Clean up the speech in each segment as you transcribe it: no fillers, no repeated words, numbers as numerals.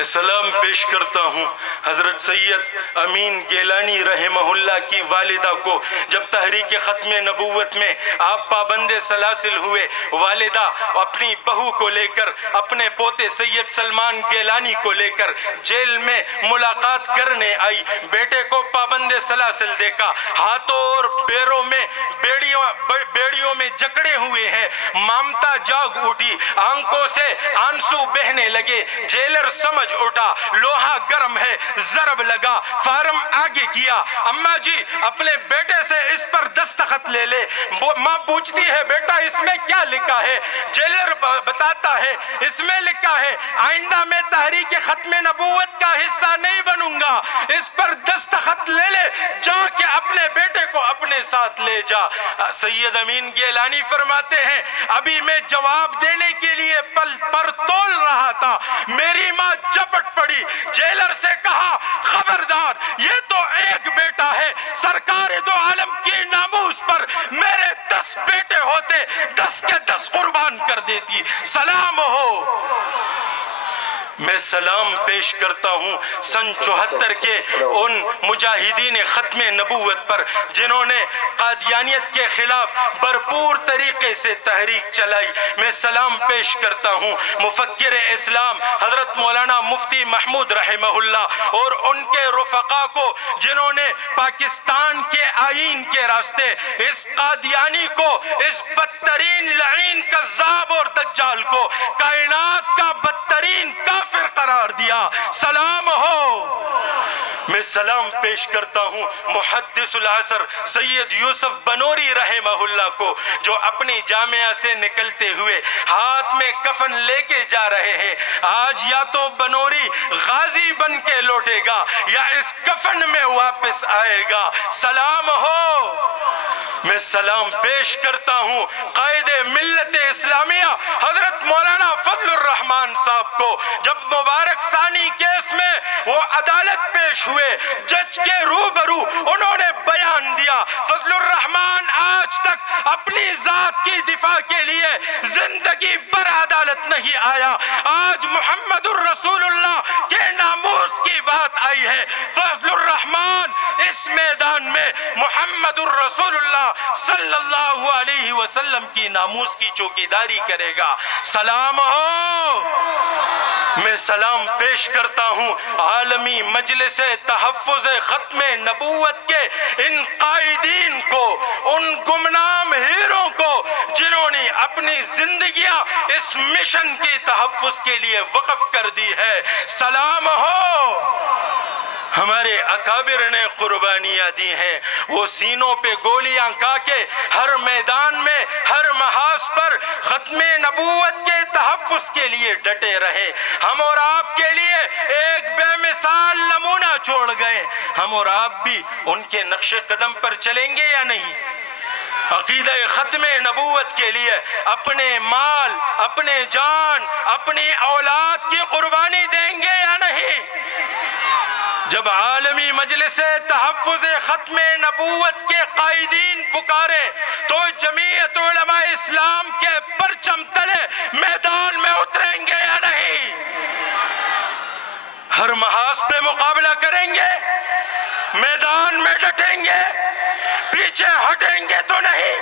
میں سلام پیش کرتا ہوں حضرت سید امین گیلانی رحمہ اللہ کی والدہ کو۔ جب تحریک ختم نبوت میں آپ پابند سلاسل ہوئے، والدہ اپنی بہو کو لے کر، اپنے پوتے سید سلمان گیلانی کو لے کر جیل میں ملاقات کرنے آئی۔ بیٹے کو پابند سلاسل دیکھا، ہاتھوں اور پیروں میں بیڑیوں میں جکڑے ہوئے ہیں۔ مامتا جاگ اٹھی، آنکھوں سے آنسو بہنے لگے۔ جیلر سمجھ اٹھا لوہا گرم ہے، ضرب لگا، فارم آگے کیا۔ اماں جی اپنے بیٹے سے اس پر دستخط لے لے۔ ماں پوچھتی ہے بیٹا اس میں کیا لکھا ہے؟ جیلر بتاتا ہے اس میں لکھا ہے آئندہ میں تحریک ختم نبوت کا حصہ نہیں بنوں گا، اس پر دستخط لے لے، جا کے اپنے بیٹے کو اپنے ساتھ لے جا۔ سید امین گیلانی فرماتے ہیں ابھی میں جواب دینے کے لیے پل پر تول رہا تھا، میری ماں جھپٹ پڑی۔ جیلر سے کہا خبردار، یہ تو ایک بیٹا ہے، سرکار دو عالم کی ناموس پر میرے 10 بیٹے ہوتے 10 کے 10 قربان کر دیتی۔ سلام ہو۔ میں سلام پیش کرتا ہوں سن 74 کے ان مجاہدین ختم نبوت پر جنہوں نے قادیانیت کے خلاف بھرپور طریقے سے تحریک چلائی۔ میں سلام پیش کرتا ہوں مفکر اسلام حضرت مولانا مفتی محمود رحمہ اللہ اور ان کے رفقا کو جنہوں نے پاکستان کے آئین کے راستے اس قادیانی کو، اس بدترین لعین کذاب اور دجال کو کائنات کا بدترین کافر قرار دیا۔ سلام ہو۔ میں سلام پیش کرتا ہوں محدث العصر سید یوسف بنوری رحمہ اللہ کو جو اپنی جامعہ سے نکلتے ہوئے ہاتھ میں کفن لے کے جا رہے ہیں۔ آج یا تو بنوری غازی بن کے لوٹے گا یا اس کفن میں واپس آئے گا۔ سلام ہو۔ میں سلام پیش کرتا ہوں قائد ملت اسلامیہ حضرت مولانا فضل الرحمان صاحب کو جب مبارک ثانی کیس میں وہ عدالت پیش ہوئے، جج کے روبرو انہوں نے بیان دیا فضل الرحمان آج تک اپنی ذات کی دفاع کے لیے زندگی بھر عدالت نہیں آیا، آج محمد الرسول اللہ کے ناموس کی بات آئی ہے، فضل الرحمان اس میدان میں محمد الرسول اللہ صلی اللہ علیہ وسلم کی ناموس کی چوکیداری کرے گا۔ سلام ہو۔ میں سلام پیش کرتا ہوں عالمی مجلس تحفظ ختم نبوت کے ان قائدین کو، ان گمنام ہیروں کو جنہوں نے اپنی زندگیاں اس مشن کی تحفظ کے لیے وقف کر دی ہے۔ سلام ہو۔ ہمارے اکابر نے قربانیاں دی ہیں، وہ سینوں پہ گولیاں کھا کے ہر میدان میں، ہر محاذ پر ختم نبوت کے تحفظ کے لیے ڈٹے رہے۔ ہم اور آپ کے لیے ایک بے مثال نمونہ چھوڑ گئے، ہم اور آپ بھی ان کے نقش قدم پر چلیں گے یا نہیں؟ عقیدہ ختم نبوت کے لیے اپنے مال، اپنے جان، اپنی اولاد کی قربانی دیں گے یا نہیں؟ جب عالمی مجلس تحفظ ختم نبوت کے قائدین پکارے تو جمعیت علماء اسلام کے پرچم تلے میدان میں اتریں گے یا نہیں؟ ہر محاذ پہ مقابلہ کریں گے، میدان میں ڈٹیں گے، پیچھے ہٹیں گے تو نہیں۔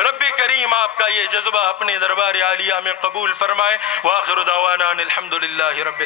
رب کریم آپ کا یہ جذبہ اپنے دربار عالیہ میں قبول فرمائے۔ وآخر دعوانا الحمدللہ رب